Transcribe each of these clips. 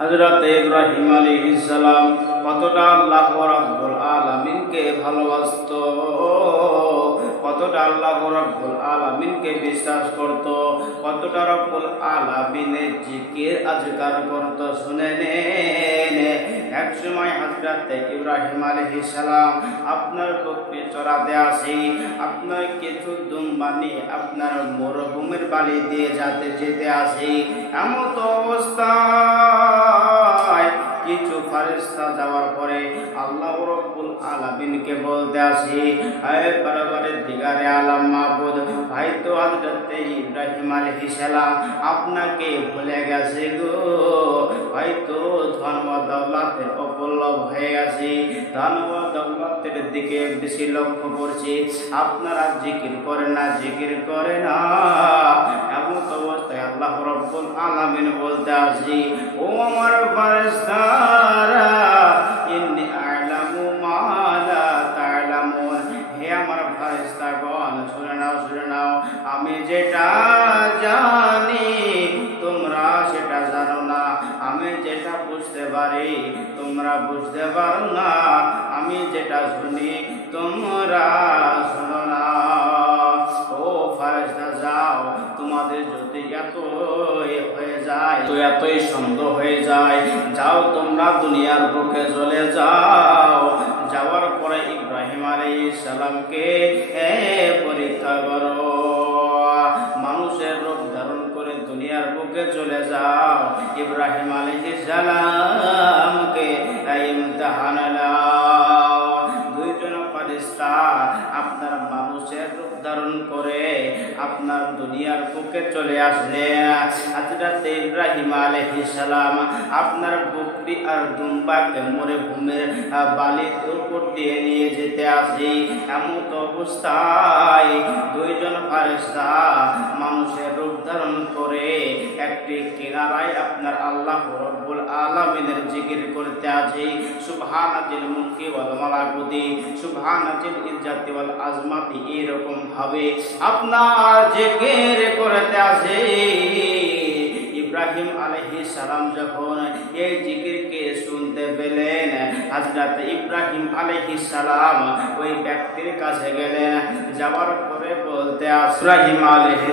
হজরত ইব্রাহিম আলী ইসালাম কতটা আল্লাহ রব্বুল আলমিনকে ভালোবাসত, কতটা আল্লাহ রব্বুল আলমিনকে বিশ্বাস করত, কতটা রব্বুল আলমিনের জিকির আজকার করত, শুনে নেন এক সময় হজরত ইব্রাহিম আলহি সালাম আপনার পক্ষে চড়াতে আসি আপনার কিছু দুম বানি আপনার মরুভূমির বালি দিয়ে যাতে যেতে আসি। এমন অবস্থা। কিছু ফারিস্তা যাওয়ার পরে আল্লাহ রব্বুল আলামিনকে বলতে আসি আয় বরাবরের দিগারে আলাম মাহবুদ, ভাই তো হযরত ইব্রাহিম আলাইহিস সালাম আপনাকে ভুলে গেছে গো। ভাই তো ধন ও দৌলতের অপলব হয়ে গেছে। ও দৌলতের দিকে বেশি লক্ষ্য করছি। আপনারা জিকির করে না, জিকির করে না। আলামিন বলতে আসি, ও আমার ফারেস্তারা ইন্নি আ'লামু মা লা তা'লামুন। হে আমার ফারেস্তাগণ শুনে নাও শুনে নাও, আমি যেটা জানি, তোমরা সেটা জানো না। আমি যেটা বুঝতে পারি, তোমরা বুঝতে পারো না। আমি যেটা শুনি, তোমরা শোনো না। ও ফারেস্তা যাও, তোমাদের যাও তোমরা দুনিয়ার বুকে চলে যাও। যাওয়ার পরে ইব্রাহিম আলাইহিস সালামকে পরীক্ষা করো। মানুষের রূপ ধারণ করে দুনিয়ার বুকে চলে যাও। ইব্রাহিম আলাইহিস সালামকে ইমতিহান দুইজন ফারিস্তা আপনার মানুষের রূপ ধারণ করে আপনার দুনিয়ার বুকে চলে আসলেন হযরত ইব্রাহিম আলাইহিস সালাম আপনার বকরি আর দুম্বাকে মরে ভূমির বালির উপর দিয়ে নিয়ে যেতে আসি। এমন তো অবস্থায় দুইজন ফারিস্তা মানুষের রূপ ধারণ করে একটি কিনারায় আপনার আল্লাহ রব্বুল আলামিনের জিকির করতে আসি। সুবহানাতিল মুলকি ওয়াল মালাকুতি সুবহানাতিল ইজ্জাতি ওয়াল আজমাতি, এরকম ভাবে। আপনার জিকির করতে আসে। ইব্রাহিম আলাইহিস সালাম যখন এই জিকিরকে শুনতে পেলেন, হযরত ইব্রাহিম আলাইহিস সালাম ওই ব্যক্তির কাছে গেলেন। যাওয়ার পরে বলতে আস- ইব্রাহিম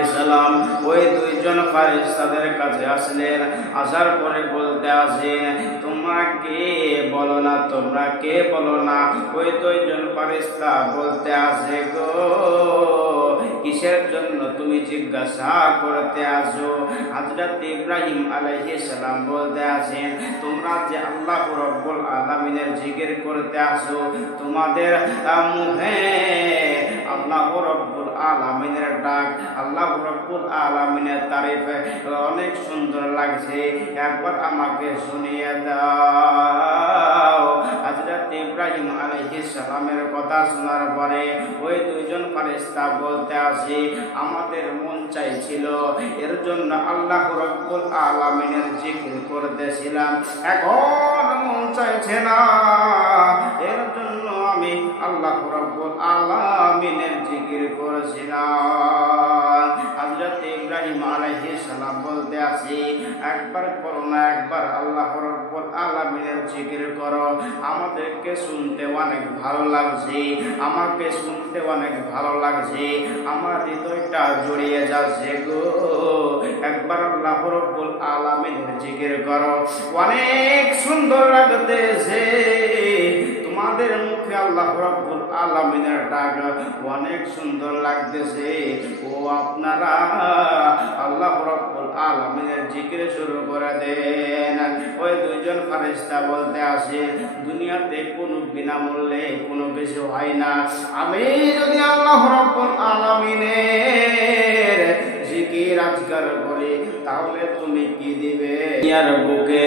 সালাম ওই দুইজন ফারিস্তাদের কাছে আসলেন। আসার পরে বলতে আসেন তোমরা কে? বলো না, তোমরা কে বলো না? ওই দুইজন ফারিস্তা বলতে আসে, গো, কিসের জন্য তুমি জিজ্ঞাসা করতে আসো? হযরত ইব্রাহিম আলাইহিস সালাম বলতে আছেন তোমরা যে আল্লাহ রব্বুল আলামিনের জিকির করতে আসো, তোমাদের মুখে আল্লাহ রব্বুল আলামিনের ডাক, আল্লাহ রব্বুল আলামিনের তারিফ অনেক সুন্দর লাগছে। একবার আমাকে শুনিয়ে দাও। হযরত ইব্রাহিম সালামের কথা শোনার পরে ওই দুইজন ফারিস্তা বলতে আসি, আমাদের মন চাইছিল এর জন্য আল্লাহ রব্বুল আলামিনের জিকির করতেছিলাম। এখন মন চাইছে না। এর জন্য আমি আল্লাহ রব্বুল আলামিনের জিকির করেছিলাম। হযরত ইব্রাহিম আলাইহিস সালাম বলতে আসি একবার করো না, একবার আল্লাহ রব্বুল আলামিনের জিকির করো। আমাদেরকে শুনতে অনেক ভালো লাগছে, আমাকে শুনতে অনেক ভালো লাগছে, আমার হৃদয়টা জড়িয়ে যাচ্ছে গো। একবার আল্লাহ রব্বুল আলামিনের জিকির করো। অনেক সুন্দর লাগতেছে। তোমাদের মুখে আল্লাহ রব্বুল আলামিনের ডাক অনেক সুন্দর লাগতেছে। ও আপনারা আল্লাহ রব্বুল আলামিনের জিকির শুরু করে দেন। ওই দুইজন ফারিস্তা বলতে আসে দুনিয়াতে কোনো বিনামূল্যে কোনো কিছু হয় না। আমি যদি আল্লাহ রব্বুল আলামিনের জিকির আজকার করি, তাহলে তুমি কি দিবে? দুনিয়ার বুকে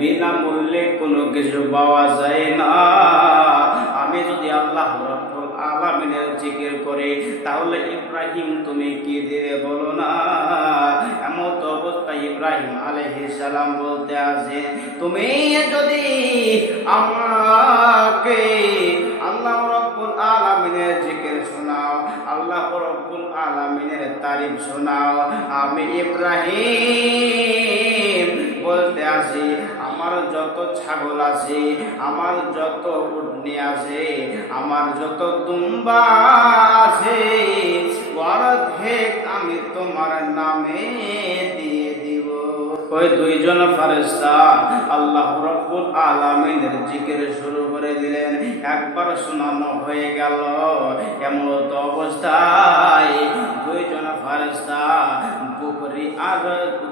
বিনামূল্যে কোনো কিছু পাওয়া যায় না। রব্বুল আলামিনের জিকির করি, তাহলে ইব্রাহিম তুমি কি দিবে বলো না? এমন তো অবস্থায় ইব্রাহিম আলাইহিস সালাম বলতে আছে তুমি যদি আমাকে আল্লাহ রব্বুল আলামিনের জিকির শোনাও, আল্লাহ রব্বুল আলামিনের তারিফ শোনাও, আমি ইব্রাহিম বলতে আসি আমার যত ছাগল আছে, আমার যত উটনি আছে, আমার যত দুম্বা আছে আমি তোমার নামে দিয়ে দিব। ওই দুইজন ফারেস্তা আল্লাহ রব্বুল আলামিনের জিকির শুরু করে দিলেন। একবার শোনানো হয়ে গেল, এমত অবস্থায় দুইজন ফারেস্তা আর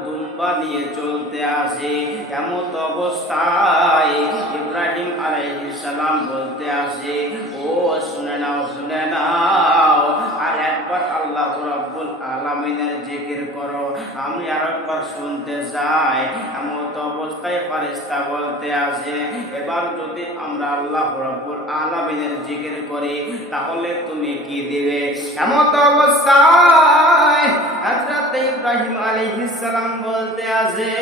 দুম্বা নিয়ে চলতে আসে। এমত অবস্থায় ইব্রাহিম আলাইসালাম সালাম বলতে আসে, ও, শুনে নাও শুনে নাও, আর একবার আল্লাহ রব্বুল আলমিনের জিকির করো। আমি আর একবার শুনতে যাই এমত অবস্থায় ফারেস্তা বলতে আসে, এবার যদি আমরা আল্লাহ রাব্বুল আলামিনের জিকির করি, তাহলে তুমি কি দিবে? এমত অবস্থায় হযরত ইব্রাহিম আলাইহিস সালাম বলতে আসে,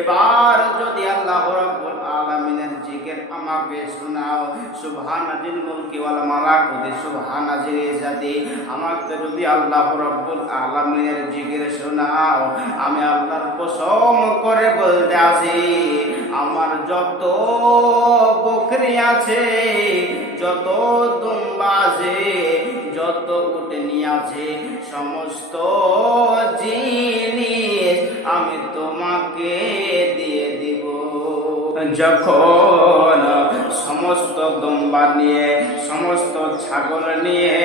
এবার যদি আল্লাহ রাব্বুল আলামিনের জিকির আমাকে শোনাও। সুবহানাজিল মুলকি ওয়াল মালাকুতি সুবহানাজিল ইজ্জাতি। আমাকে যদি আল্লাহ রাব্বুল আলামিনের জিকির শোনাও। আমি আল্লাহর কসম করে বলতে আছি, আমার যত বকরি আছে, যত দুম্বা আছে যত উটনি আছে, সমস্ত জিনিস আমি তোমাকে যখন সমস্ত দম্বা নিয়ে, সমস্ত ছাগল নিয়ে,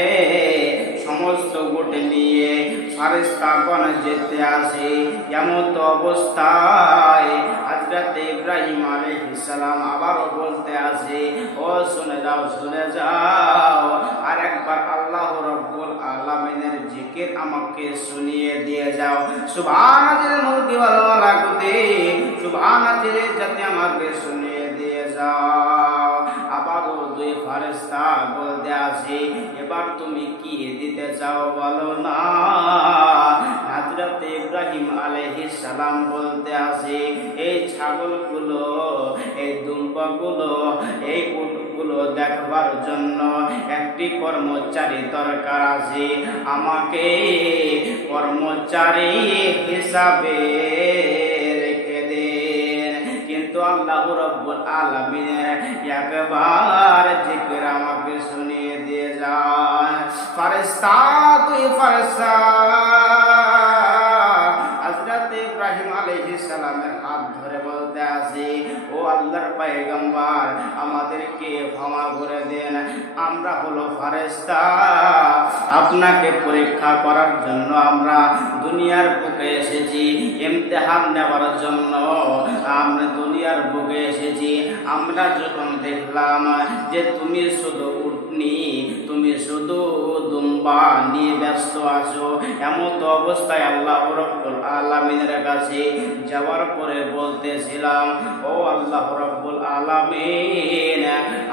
সমস্ত গোটে নিয়ে ফারিস্তাগণ যেতে আসে এমন অবস্থায় হাজরত ইব্রাহিম আলাইহিস সালাম আবারও বলতে আসে, ও, শুনে যাও শুনে যাও, আর একবার আল্লাহ আমাকে শুনিয়ে দিয়ে যাও। মুলকি ওয়াল মালাকুতি সুবহানাল্লাহিল যাতে আমাকে শুনিয়ে দিয়ে যাও। আবারও দুই ফারেস্তা বলতে আসি এবার তুমি কি দিতে চাও বলো না। হাজরত ইব্রাহিম আলাইহিস সালাম বলতে আসি এই ছাগলগুলো, এই দুম্বাগুলো, এই উটগুলো দেখবার জন্য একটি কর্মচারী দরকার আছে। আমাকে কর্মচারী হিসাবে রেখে দেন। কিন্তু আল্লাহ রব্বুল আলামিনের একবার জিকির আমাকে শুনিয়ে দিয়ে যায় ফারেস্তা তুই হযরত ইব্রাহিম আলাইহিস সালামের হাত ধরে বলতে আসি, ও আল্লাহর পয়গম্বর, আমাদেরকে ক্ষমা করে দেন। আমরা হলো ফারেস্তা আপনাকে পরীক্ষা করার জন্য আমরা দুনিয়ার বুকে এসেছি, ইমতিহান নেওয়ার জন্য আমরা দুনিয়ার বুকে এসেছি। আমরা যখন দেখলাম যে তুমি শুধু উঠনি তুমি শুধু দুম্বা নিয়ে ব্যস্ত আছো? এমন তো অবস্থায় আল্লাহ রব্বুল আলামিনের কাছে যাওয়ার পরে বলতেছিলাম, ও আল্লাহ রব্বুল আলামিন,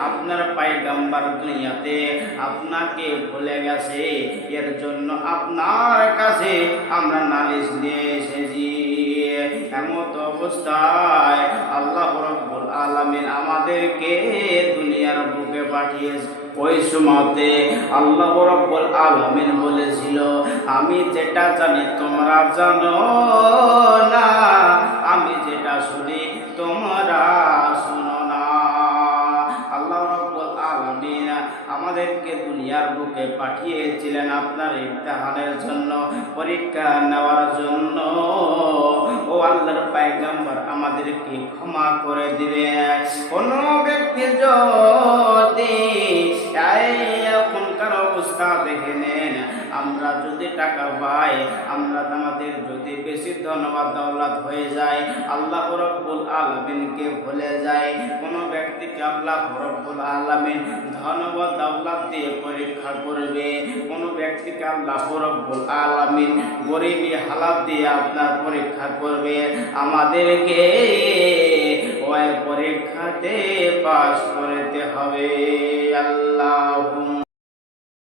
আপনার পায়গাম্বার দুনিয়াতে আপনাকে ভুলে গেছে। এর জন্য আপনার কাছে আমরা নালিশ নিয়ে এসেছি। এমত অবস্থায় আল্লাহ রব্বুল আলামিন আমাদেরকে বলেছিল, আমি যেটা জানি তোমরা জানো না, আমি যেটা শুনি তোমরা শুনো না। আল্লাহ রব্বুল আলামিন আমাদেরকে দুনিয়ার বুকে পাঠিয়েছিলেন আপনার ইমতিহানের জন্য, পরীক্ষা নেওয়ার জন্য। ও আল্লাহর পায়গাম্বর আমাদেরকে ক্ষমা করে দিবে কোন ব্যক্তি যদি আমরা যদি টাকা পাই, আমরা আমাদের যদি বেশি ধন্যবাদ, দৌলত হয়ে যায়, আল্লাহ রব্বুল আলমিনকে ভুলে যায়। কোন ব্যক্তিকে আল্লাহ রব্বুল আলমিন ধন্যবাদ, দৌলত দিয়ে পরীক্ষা করবে। কোন ব্যক্তিকে আল্লাহ রব্বুল আলমিন গরিবী হালাত দিয়ে আপনার পরীক্ষা করবে। আমাদেরকে পরীক্ষাতে পাশ করতে হবে। আল্লাহ